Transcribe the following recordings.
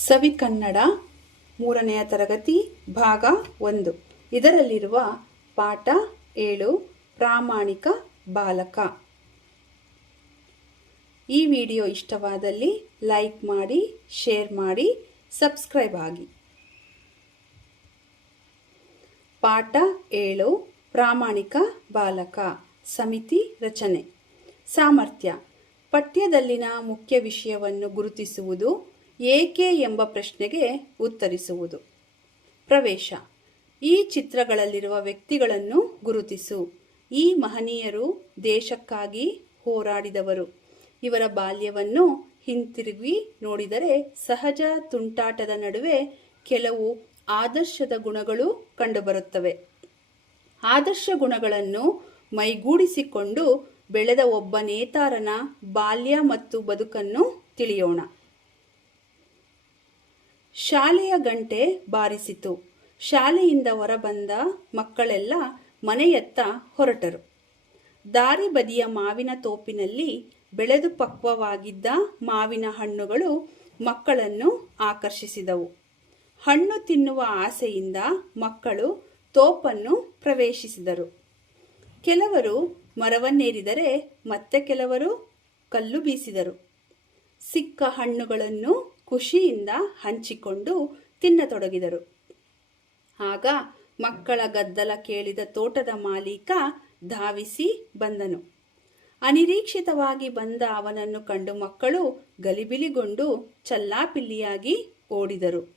ಸವಿ ಕನ್ನಡ ಮೂರನೆಯ ತರಗತಿ ಭಾಗ ಒಂದು. ಇದರಲ್ಲಿರುವ ಪಾಠ ಏಳು, ಪ್ರಾಮಾಣಿಕ ಬಾಲಕ. ಈ ವಿಡಿಯೋ ಇಷ್ಟವಾದಲ್ಲಿ ಲೈಕ್ ಮಾಡಿ, ಶೇರ್ ಮಾಡಿ, ಸಬ್ಸ್ಕ್ರೈಬ್ ಆಗಿ. ಪಾಠ ಏಳು, ಪ್ರಾಮಾಣಿಕ ಬಾಲಕ, ಸಮಿತಿ ರಚನೆ. ಸಾಮರ್ಥ್ಯ. ಪಠ್ಯದಲ್ಲಿನ ಮುಖ್ಯ ವಿಷಯವನ್ನು ಗುರುತಿಸುವುದು ಏಕೆ ಎಂಬ ಪ್ರಶ್ನೆಗೆ ಉತ್ತರಿಸುವುದು. ಪ್ರವೇಶ. ಈ ಚಿತ್ರಗಳಲ್ಲಿರುವ ವ್ಯಕ್ತಿಗಳನ್ನು ಗುರುತಿಸು. ಈ ಮಹನೀಯರು ದೇಶಕ್ಕಾಗಿ ಹೋರಾಡಿದವರು. ಇವರ ಬಾಲ್ಯವನ್ನು ಹಿಂತಿರುಗಿ ನೋಡಿದರೆ ಸಹಜ ತುಂಟಾಟದ ನಡುವೆ ಕೆಲವು ಆದರ್ಶದ ಗುಣಗಳು ಕಂಡುಬರುತ್ತವೆ. ಆದರ್ಶ ಗುಣಗಳನ್ನು ಮೈಗೂಡಿಸಿಕೊಂಡು ಬೆಳೆದ ಒಬ್ಬ ನೇತಾರನ ಬಾಲ್ಯ ಮತ್ತು ಬದುಕನ್ನು ತಿಳಿಯೋಣ. ಶಾಲೆಯ ಗಂಟೆ ಬಾರಿಸಿತು. ಶಾಲೆಯಿಂದ ಹೊರಬಂದ ಮಕ್ಕಳೆಲ್ಲ ಮನೆಯತ್ತ ಹೊರಟರು. ದಾರಿ ಬದಿಯ ಮಾವಿನ ತೋಪಿನಲ್ಲಿ ಬೆಳೆದು ಪಕ್ವವಾಗಿದ್ದ ಮಾವಿನ ಹಣ್ಣುಗಳು ಮಕ್ಕಳನ್ನು ಆಕರ್ಷಿಸಿದವು. ಹಣ್ಣು ತಿನ್ನುವ ಆಸೆಯಿಂದ ಮಕ್ಕಳು ತೋಪನ್ನು ಪ್ರವೇಶಿಸಿದರು. ಕೆಲವರು ಮರವನ್ನೇರಿದರೆ ಮತ್ತೆ ಕೆಲವರು ಕಲ್ಲು ಬೀಸಿದರು. ಸಿಕ್ಕ ಹಣ್ಣುಗಳನ್ನು ಖುಷಿಯಿಂದ ಹಂಚಿಕೊಂಡು ತಿನ್ನತೊಡಗಿದರು. ಆಗ ಮಕ್ಕಳ ಗದ್ದಲ ಕೇಳಿದ ತೋಟದ ಮಾಲೀಕ ಧಾವಿಸಿ ಬಂದನು. ಅನಿರೀಕ್ಷಿತವಾಗಿ ಬಂದ ಅವನನ್ನು ಕಂಡು ಮಕ್ಕಳು ಗಲಿಬಿಲಿಗೊಂಡು ಚಲ್ಲಾಪಿಲ್ಲಿಯಾಗಿ ಓಡಿದರು.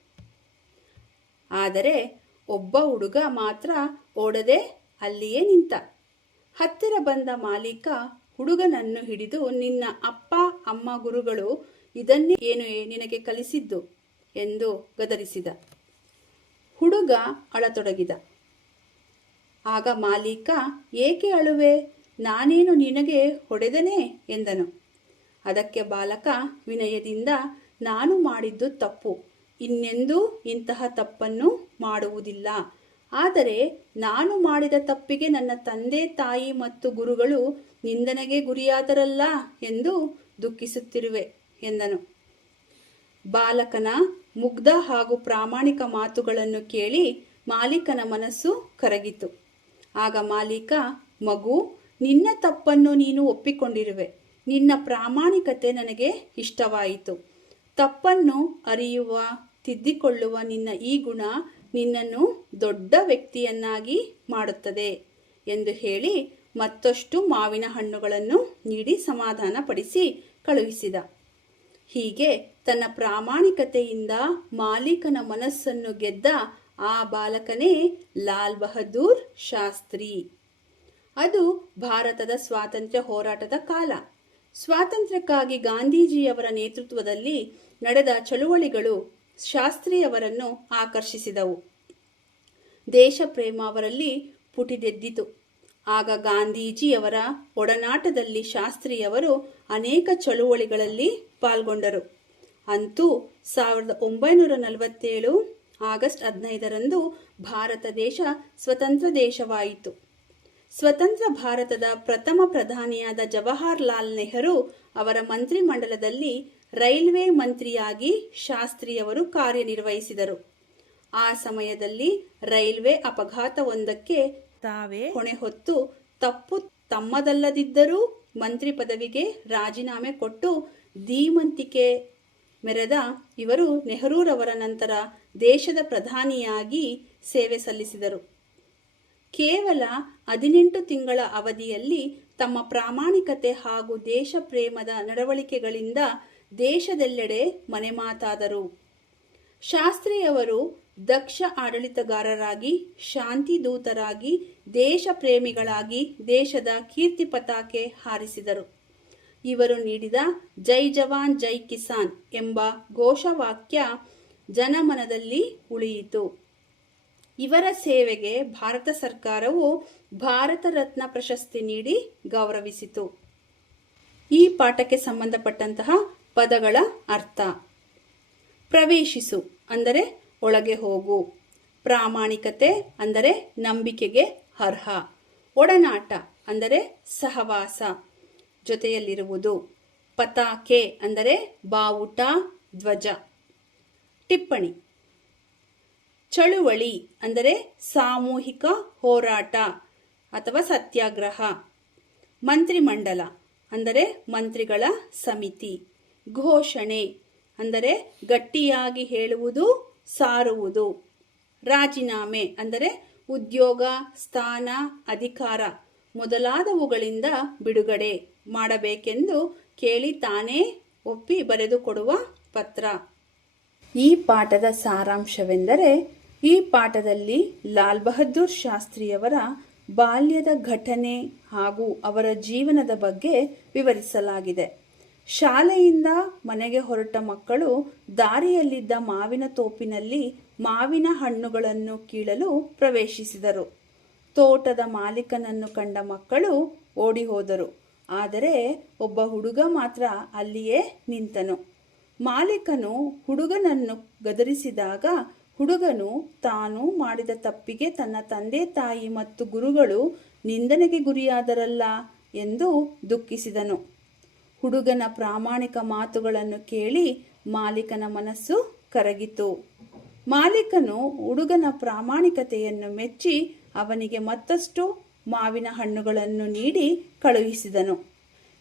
ಆದರೆ ಒಬ್ಬ ಹುಡುಗ ಮಾತ್ರ ಓಡದೆ ಅಲ್ಲಿಯೇ ನಿಂತ. ಹತ್ತಿರ ಬಂದ ಮಾಲೀಕ ಹುಡುಗನನ್ನು ಹಿಡಿದು, ನಿನ್ನ ಅಪ್ಪ, ಅಮ್ಮ ಗುರುಗಳು ಇದನ್ನೇ ಏನು ನಿನಗೆ ಕಲಿಸಿದ್ದು ಎಂದು ಗದರಿಸಿದ. ಹುಡುಗ ಅಳತೊಡಗಿದ. ಆಗ ಮಾಲೀಕ, ಏಕೆ ಅಳುವೆ? ನಾನೇನು ನಿನಗೆ ಹೊಡೆದನೇ? ಎಂದನು. ಅದಕ್ಕೆ ಬಾಲಕ ವಿನಯದಿಂದ, ನಾನು ಮಾಡಿದ್ದು ತಪ್ಪು. ಇನ್ನೆಂದೂ ಇಂತಹ ತಪ್ಪನ್ನು ಮಾಡುವುದಿಲ್ಲ. ಆದರೆ ನಾನು ಮಾಡಿದ ತಪ್ಪಿಗೆ ನನ್ನ ತಂದೆ, ತಾಯಿ ಮತ್ತು ಗುರುಗಳು ನಿಂದನೆಗೆ ಗುರಿಯಾದರಲ್ಲ ಎಂದು ದುಃಖಿಸುತ್ತಿರುವೆ. ಎಂದನು. ಬಾಲಕನ ಮುಗ್ಧ ಹಾಗೂ ಪ್ರಾಮಾಣಿಕ ಮಾತುಗಳನ್ನು ಕೇಳಿ ಮಾಲೀಕನ ಮನಸ್ಸು ಕರಗಿತು. ಆಗ ಮಾಲೀಕ, ಮಗು, ನಿನ್ನ ತಪ್ಪನ್ನು ನೀನು ಒಪ್ಪಿಕೊಂಡಿರುವೆ. ನಿನ್ನ ಪ್ರಾಮಾಣಿಕತೆ ನನಗೆ ಇಷ್ಟವಾಯಿತು. ತಪ್ಪನ್ನು ಅರಿಯುವ, ತಿದ್ದಿಕೊಳ್ಳುವ ನಿನ್ನ ಈ ಗುಣ ನಿನ್ನನ್ನು ದೊಡ್ಡ ವ್ಯಕ್ತಿಯನ್ನಾಗಿ ಮಾಡುತ್ತದೆ ಎಂದು ಹೇಳಿ ಮತ್ತಷ್ಟು ಮಾವಿನ ಹಣ್ಣುಗಳನ್ನು ನೀಡಿ ಸಮಾಧಾನಪಡಿಸಿ ಕಳುಹಿಸಿದ. ಹೀಗೆ ತನ್ನ ಪ್ರಾಮಾಣಿಕತೆಯಿಂದ ಮಾಲೀಕನ ಮನಸ್ಸನ್ನು ಗೆದ್ದ ಆ ಬಾಲಕನೇ ಲಾಲ್ ಬಹದ್ದೂರ್ ಶಾಸ್ತ್ರಿ. ಅದು ಭಾರತದ ಸ್ವಾತಂತ್ರ್ಯ ಹೋರಾಟದ ಕಾಲ. ಸ್ವಾತಂತ್ರ್ಯಕ್ಕಾಗಿ ಗಾಂಧೀಜಿಯವರ ನೇತೃತ್ವದಲ್ಲಿ ನಡೆದ ಚಳುವಳಿಗಳು ಶಾಸ್ತ್ರಿಯವರನ್ನು ಆಕರ್ಷಿಸಿದವು. ದೇಶ ಪ್ರೇಮ ಅವರಲ್ಲಿ ಪುಟಿದೆದ್ದಿತು. ಆಗ ಗಾಂಧೀಜಿಯವರ ಒಡನಾಟದಲ್ಲಿ ಶಾಸ್ತ್ರಿಯವರು ಅನೇಕ ಚಳುವಳಿಗಳಲ್ಲಿ ಪಾಲ್ಗೊಂಡರು. ಅಂತೂ ಸಾವಿರದ ಒಂಬೈನೂರ ನಲವತ್ತೇಳು ಆಗಸ್ಟ್ ಹದಿನೈದರಂದು ಭಾರತ ದೇಶ ಸ್ವತಂತ್ರ ದೇಶವಾಯಿತು. ಸ್ವತಂತ್ರ ಭಾರತದ ಪ್ರಥಮ ಪ್ರಧಾನಿಯಾದ ಜವಾಹರ್ಲಾಲ್ ನೆಹರು ಅವರ ಮಂತ್ರಿಮಂಡಲದಲ್ಲಿ ರೈಲ್ವೆ ಮಂತ್ರಿಯಾಗಿ ಶಾಸ್ತ್ರಿಯವರು ಕಾರ್ಯನಿರ್ವಹಿಸಿದರು. ಆ ಸಮಯದಲ್ಲಿ ರೈಲ್ವೆ ಅಪಘಾತವೊಂದಕ್ಕೆ ತಾವೇ ಹೊಣೆ ಹೊತ್ತು ತಪ್ಪು ತಮ್ಮದಲ್ಲದಿದ್ದರೂ ಮಂತ್ರಿ ಪದವಿಗೆ ರಾಜೀನಾಮೆ ಕೊಟ್ಟು ಧೀಮಂತಿಕೆ ಮೆರೆದ ಇವರು ನೆಹರೂರವರ ನಂತರ ದೇಶದ ಪ್ರಧಾನಿಯಾಗಿ ಸೇವೆ ಸಲ್ಲಿಸಿದರು. ಕೇವಲ ಹದಿನೆಂಟು ತಿಂಗಳ ಅವಧಿಯಲ್ಲಿ ತಮ್ಮ ಪ್ರಾಮಾಣಿಕತೆ ಹಾಗೂ ದೇಶ ಪ್ರೇಮದ ನಡವಳಿಕೆಗಳಿಂದ ದೇಶದೆಲ್ಲೆಡೆ ಮನೆಮಾತಾದರು. ಶಾಸ್ತ್ರಿಯವರು ದಕ್ಷ ಆಡಳಿತಗಾರರಾಗಿ, ಶಾಂತಿ ದೂತರಾಗಿ, ದೇಶ ಪ್ರೇಮಿಗಳಾಗಿ, ದೇಶದ ಕೀರ್ತಿ ಪತಾಕೆ ಹಾರಿಸಿದರು. ಇವರು ನೀಡಿದ ಜೈ ಜವಾನ್, ಜೈ ಕಿಸಾನ್ ಎಂಬ ಘೋಷವಾಕ್ಯ ಜನಮನದಲ್ಲಿ ಉಳಿಯಿತು. ಇವರ ಸೇವೆಗೆ ಭಾರತ ಸರ್ಕಾರವು ಭಾರತ ರತ್ನ ಪ್ರಶಸ್ತಿ ನೀಡಿ ಗೌರವಿಸಿತು. ಈ ಪಾಠಕ್ಕೆ ಸಂಬಂಧಪಟ್ಟಂತಹ ಪದಗಳ ಅರ್ಥ. ಪ್ರವೇಶಿಸು ಅಂದರೆ ಒಳಗೆ ಹೋಗು. ಪ್ರಾಮಾಣಿಕತೆ ಅಂದರೆ ನಂಬಿಕೆಗೆ ಅರ್ಹ. ಒಡನಾಟ ಅಂದರೆ ಸಹವಾಸ. ಜೊತೆಯಲ್ಲಿರುವುದು ಪತಾಕೆ ಅಂದರೆ ಬಾವುಟ, ಧ್ವಜ. ಟಿಪ್ಪಣಿ ಚಳುವಳಿ ಅಂದರೆ ಸಾಮೂಹಿಕ ಹೋರಾಟ ಅಥವಾ ಸತ್ಯಾಗ್ರಹ. ಮಂತ್ರಿಮಂಡಲ ಅಂದರೆ ಮಂತ್ರಿಗಳ ಸಮಿತಿ. ಘೋಷಣೆ ಅಂದರೆ ಗಟ್ಟಿಯಾಗಿ ಹೇಳುವುದು ಸಾರುವುದು. ರಾಜೀನಾಮೆ ಅಂದರೆ ಉದ್ಯೋಗ, ಸ್ಥಾನ, ಅಧಿಕಾರ ಮೊದಲಾದವುಗಳಿಂದ ಬಿಡುಗಡೆ ಮಾಡಬೇಕೆಂದು ಕೇಳಿ ತಾನೇ ಒಪ್ಪಿ ಬರೆದುಕೊಡುವ ಪತ್ರ. ಈ ಪಾಠದ ಸಾರಾಂಶವೆಂದರೆ ಈ ಪಾಠದಲ್ಲಿ ಲಾಲ್ ಬಹದ್ದೂರ್ ಶಾಸ್ತ್ರಿಯವರ ಬಾಲ್ಯದ ಘಟನೆ ಹಾಗೂ ಅವರ ಜೀವನದ ಬಗ್ಗೆ ವಿವರಿಸಲಾಗಿದೆ. ಶಾಲೆಯಿಂದ ಮನೆಗೆ ಹೊರಟ ಮಕ್ಕಳು ದಾರಿಯಲ್ಲಿದ್ದ ಮಾವಿನ ತೋಪಿನಲ್ಲಿ ಮಾವಿನ ಹಣ್ಣುಗಳನ್ನು ಕೀಳಲು ಪ್ರವೇಶಿಸಿದರು. ತೋಟದ ಮಾಲೀಕನನ್ನು ಕಂಡ ಮಕ್ಕಳು ಓಡಿ ಹೋದರು ಆದರೆ ಒಬ್ಬ ಹುಡುಗ ಮಾತ್ರ ಅಲ್ಲಿಯೇ ನಿಂತನು. ಮಾಲೀಕನು ಹುಡುಗನನ್ನು ಗದರಿಸಿದಾಗ ಹುಡುಗನು ತಾನು ಮಾಡಿದ ತಪ್ಪಿಗೆ ತನ್ನ ತಂದೆ, ತಾಯಿ ಮತ್ತು ಗುರುಗಳು ನಿಂದನೆಗೆ ಗುರಿಯಾದರಲ್ಲ ಎಂದು ದುಃಖಿಸಿದನು. ಹುಡುಗನ ಪ್ರಾಮಾಣಿಕ ಮಾತುಗಳನ್ನು ಕೇಳಿ ಮಾಲೀಕನ ಮನಸ್ಸು ಕರಗಿತು. ಮಾಲೀಕನು ಹುಡುಗನ ಪ್ರಾಮಾಣಿಕತೆಯನ್ನು ಮೆಚ್ಚಿ ಅವನಿಗೆ ಮತ್ತಷ್ಟು ಮಾವಿನ ಹಣ್ಣುಗಳನ್ನು ನೀಡಿ ಕಳುಹಿಸಿದನು.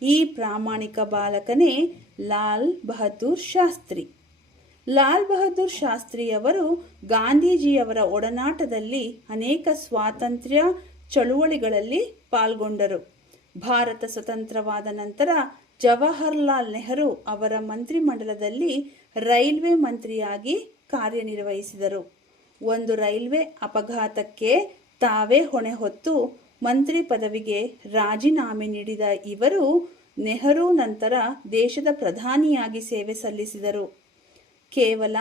ಈ ಪ್ರಾಮಾಣಿಕ ಬಾಲಕನೇ ಲಾಲ್ ಬಹದ್ದೂರ್ ಶಾಸ್ತ್ರಿ. ಲಾಲ್ ಬಹದ್ದೂರ್ ಶಾಸ್ತ್ರಿಯವರು ಗಾಂಧೀಜಿಯವರ ಒಡನಾಟದಲ್ಲಿ ಅನೇಕ ಸ್ವಾತಂತ್ರ್ಯ ಚಳುವಳಿಗಳಲ್ಲಿ ಪಾಲ್ಗೊಂಡರು. ಭಾರತ ಸ್ವತಂತ್ರವಾದ ನಂತರ ಜವಾಹರ್ಲಾಲ್ ನೆಹರು ಅವರ ಮಂತ್ರಿಮಂಡಲದಲ್ಲಿ ರೈಲ್ವೆ ಮಂತ್ರಿಯಾಗಿ ಕಾರ್ಯನಿರ್ವಹಿಸಿದರು. ಒಂದು ರೈಲ್ವೆ ಅಪಘಾತಕ್ಕೆ ತಾವೇ ಹೊಣೆ ಹೊತ್ತು ಮಂತ್ರಿ ಪದವಿಗೆ ರಾಜೀನಾಮೆ ನೀಡಿದ ಇವರು ನೆಹರು ನಂತರ ದೇಶದ ಪ್ರಧಾನಿಯಾಗಿ ಸೇವೆ ಸಲ್ಲಿಸಿದರು. ಕೇವಲ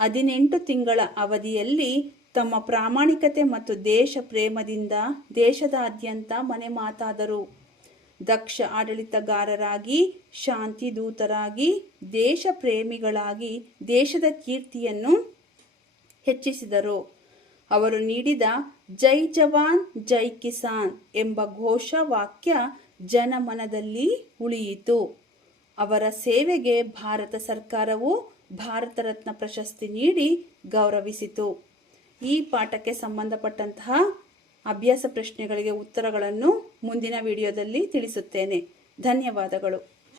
ಹದಿನೆಂಟು ತಿಂಗಳ ಅವಧಿಯಲ್ಲಿ ತಮ್ಮ ಪ್ರಾಮಾಣಿಕತೆ ಮತ್ತು ದೇಶ ಪ್ರೇಮದಿಂದ ದೇಶದಾದ್ಯಂತ ಮನೆ ಮಾತಾದರು. ದಕ್ಷ ಆಡಳಿತಗಾರರಾಗಿ ಶಾಂತಿ ದೂತರಾಗಿ ದೇಶ ಪ್ರೇಮಿಗಳಾಗಿ ದೇಶದ ಕೀರ್ತಿಯನ್ನು ಹೆಚ್ಚಿಸಿದರು. ಅವರು ನೀಡಿದ ಜೈ ಜವಾನ್, ಜೈ ಕಿಸಾನ್ ಎಂಬ ಘೋಷವಾಕ್ಯ ಜನಮನದಲ್ಲಿ ಉಳಿಯಿತು. ಅವರ ಸೇವೆಗೆ ಭಾರತ ಸರ್ಕಾರವು ಭಾರತ ರತ್ನ ಪ್ರಶಸ್ತಿ ನೀಡಿ ಗೌರವಿಸಿತು. ಈ ಪಾಠಕ್ಕೆ ಸಂಬಂಧಪಟ್ಟಂತಹ ಅಭ್ಯಾಸ ಪ್ರಶ್ನೆಗಳಿಗೆ ಉತ್ತರಗಳನ್ನು ಮುಂದಿನ ವಿಡಿಯೋದಲ್ಲಿ ತಿಳಿಸುತ್ತೇನೆ. ಧನ್ಯವಾದಗಳು.